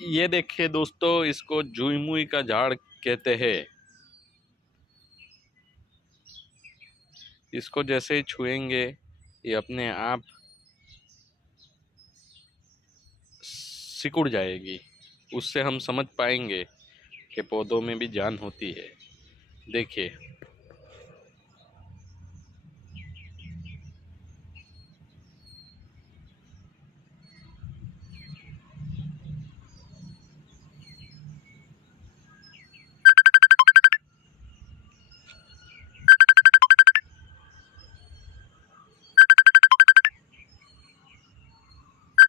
ये देखिए दोस्तों, इसको जुई मुई का झाड़ कहते हैं। इसको जैसे ही छुएंगे ये अपने आप सिकुड़ जाएगी। उससे हम समझ पाएंगे कि पौधों में भी जान होती है। देखिए।